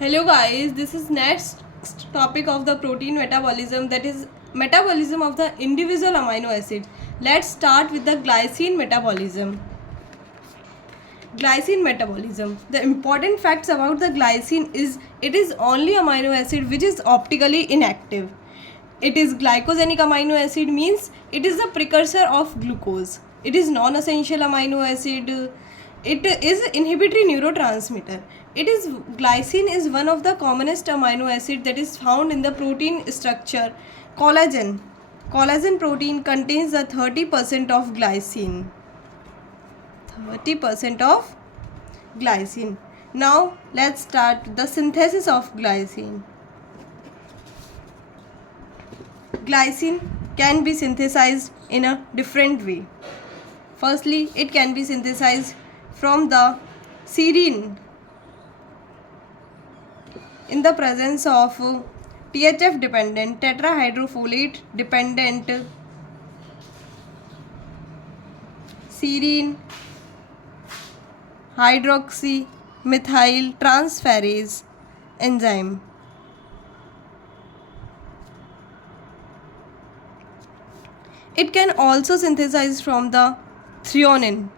Hello guys, this is next topic of the protein metabolism, that is metabolism of the individual amino acids. Let's start with the glycine metabolism. Glycine metabolism. The important facts about the glycine is it is only amino acid which is optically inactive. It is glycogenic amino acid, means it is the precursor of glucose. It is non-essential amino acid. It is inhibitory neurotransmitter. It is glycine is one of the commonest amino acid that is found in the protein structure. Collagen. Collagen protein contains the 30% of glycine. 30% of glycine. Now let's start the synthesis of glycine. Glycine can be synthesized in a different way. Firstly, it can be synthesized from the serine in the presence of THF dependent, tetrahydrofolate dependent serine hydroxy methyl transferase enzyme. It can also synthesize from the threonine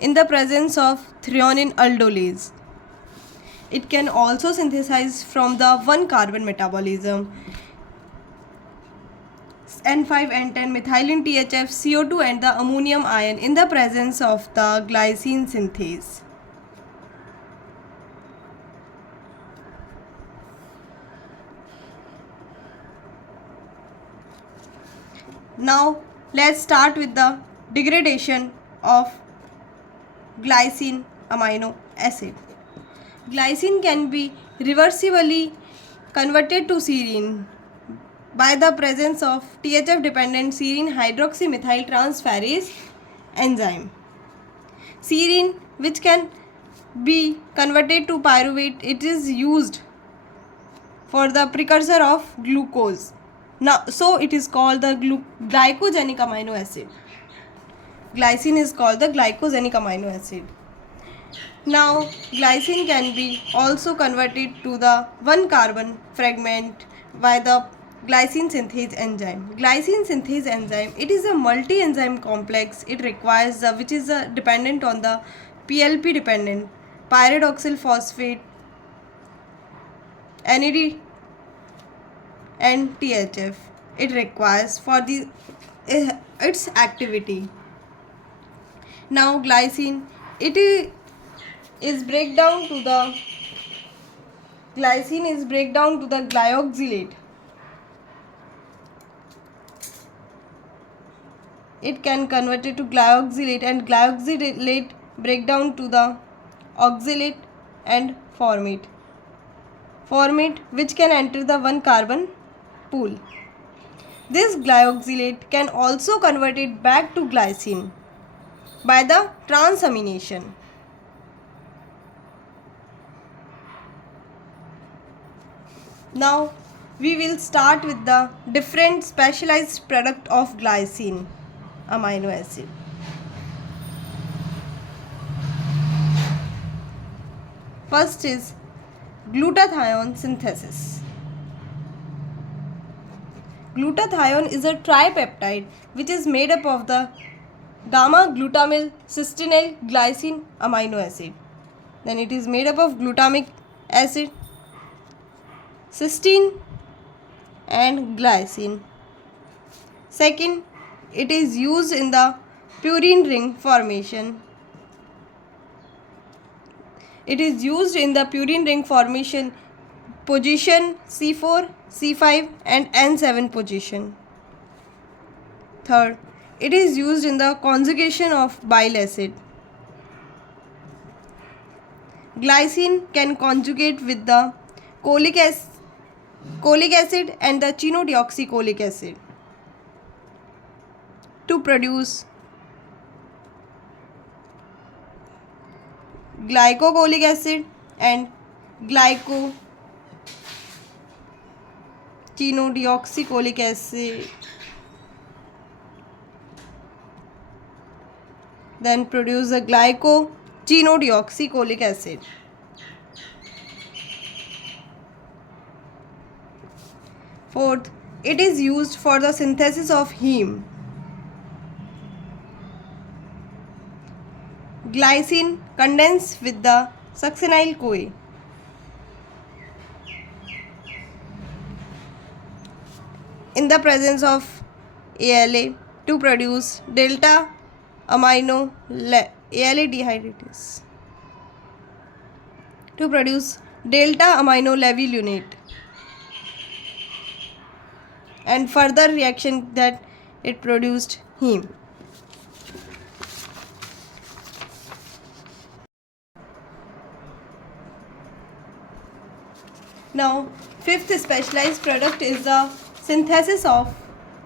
in the presence of threonine aldolase. It can also synthesize from the 1-carbon metabolism, N5 N10 methylene THF CO2 and the ammonium ion in the presence of the glycine synthase. Now let's start with the degradation of glycine amino acid. Glycine can be reversibly converted to serine by the presence of THF dependent serine hydroxymethyl transferase enzyme. Serine, which can be converted to pyruvate, it is used for the precursor of glucose. Now, so it is called the glycogenic amino acid. Glycine is called the glycogenic amino acid. Now, glycine can be also converted to the 1-carbon fragment by the glycine synthase enzyme. Glycine synthase enzyme, it is a multi-enzyme complex. It requires which is dependent on the PLP dependent pyridoxal phosphate, NAD and THF. It requires for the its activity. Now, glycine, it is breakdown to the glycine is breakdown to the glyoxylate. It can convert it to glyoxylate, and glyoxylate breakdown to the oxalate and formate. Formate, which can enter the 1-carbon pool. This glyoxylate can also convert it back to glycine by the transamination. Now we will start with the different specialized product of glycine amino acid. First is glutathione synthesis. Glutathione is a tripeptide which is made up of the gamma glutamyl cystinyl glycine amino acid. Then it is made up of glutamic acid, cysteine and glycine. Second, it is used in the purine ring formation. It is used in the purine ring formation position C4, C5 and N7 position. Third, it is used in the conjugation of bile acid. Glycine can conjugate with the cholic acid and the chenodeoxycholic acid to produce glycocholic acid and chenodeoxycholic acid, then produce the glycogenodeoxycholic acid. Fourth, it is used for the synthesis of heme. Glycine condenses with the succinyl-CoA. In the presence of ALA to produce delta amino ALA dehydratase to produce delta amino levoleucinate, and further reaction that it produced heme. Now, fifth specialized product is the synthesis of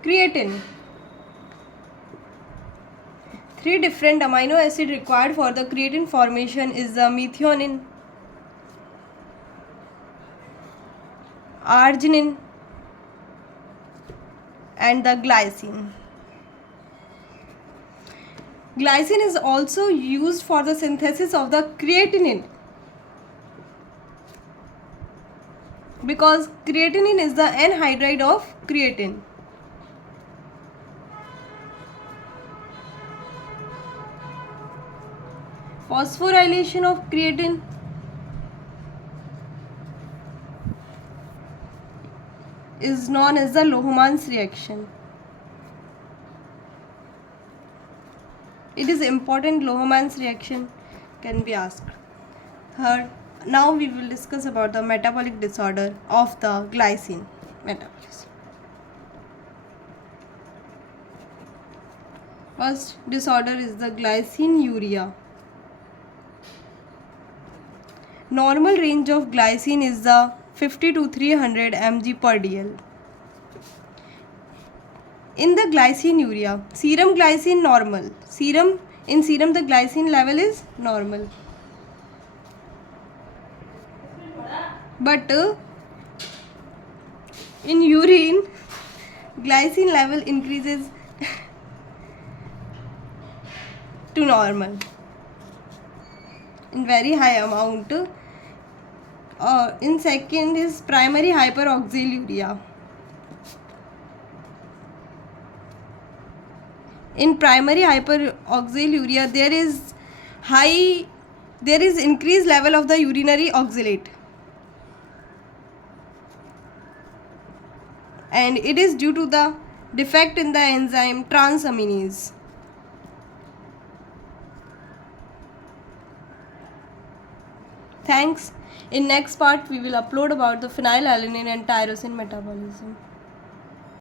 creatine. Three different amino acids required for the creatine formation is the methionine, arginine, and the glycine. Glycine is also used for the synthesis of the creatinine, because creatinine is the anhydride of creatine. Phosphorylation of creatine is known as the Lohmann's reaction. It is important. Lohmann's reaction can be asked. Third, now we will discuss about the metabolic disorder of the glycine metabolism. First disorder is the glycinuria. Normal range of glycine is the 50 to 300 mg per dl. In the glycinuria, serum glycine normal. In serum the glycine level is normal. But in urine, glycine level increases to normal in very high amount. In second is primary hyperoxaluria. In primary hyperoxaluria, there is increased level of the urinary oxalate, and it is due to the defect in the enzyme transaminase. Thanks. In next part we will upload about the phenylalanine and tyrosine metabolism.